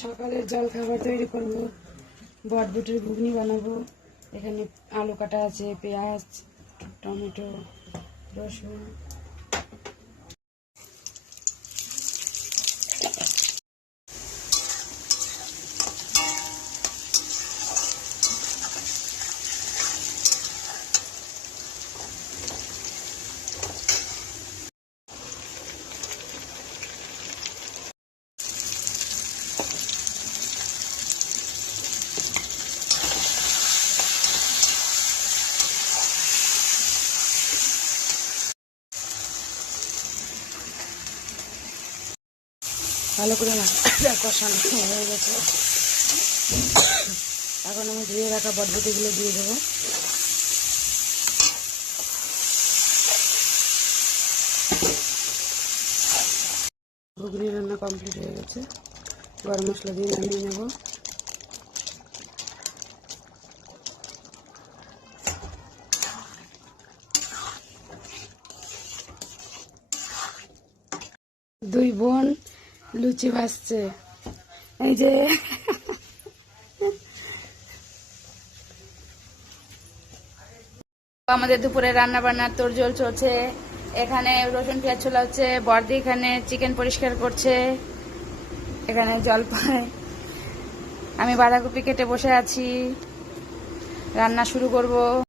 সকালের জল খাবার তৈরি করব। বটবুটের ঘুগনি বানাবো। এখানে আলু কাটা আছে, পেঁয়াজ, টমেটো, রসুন। ভালো করে মাছটা কষানো হয়ে গেছে। এখন আমি ধুয়ে রাখা বটবটিগুলো দিয়ে দেবো। ঘুগনি রান্না কমপ্লিট হয়ে গেছে। গরম মশলা দিয়ে নামিয়ে নেব। দুই বোন লুচি ভাজছে। এই যে আমাদের দুপুরে রান্না বান্নার তোড়জোড় চলছে। এখানে রসুন পেঁয়াজ ছোলা হচ্ছে, বর্দি এখানে চিকেন পরিষ্কার করছে, এখানে জলপাই, আমি বাঁধাকপি কেটে বসে আছি, রান্না শুরু করব।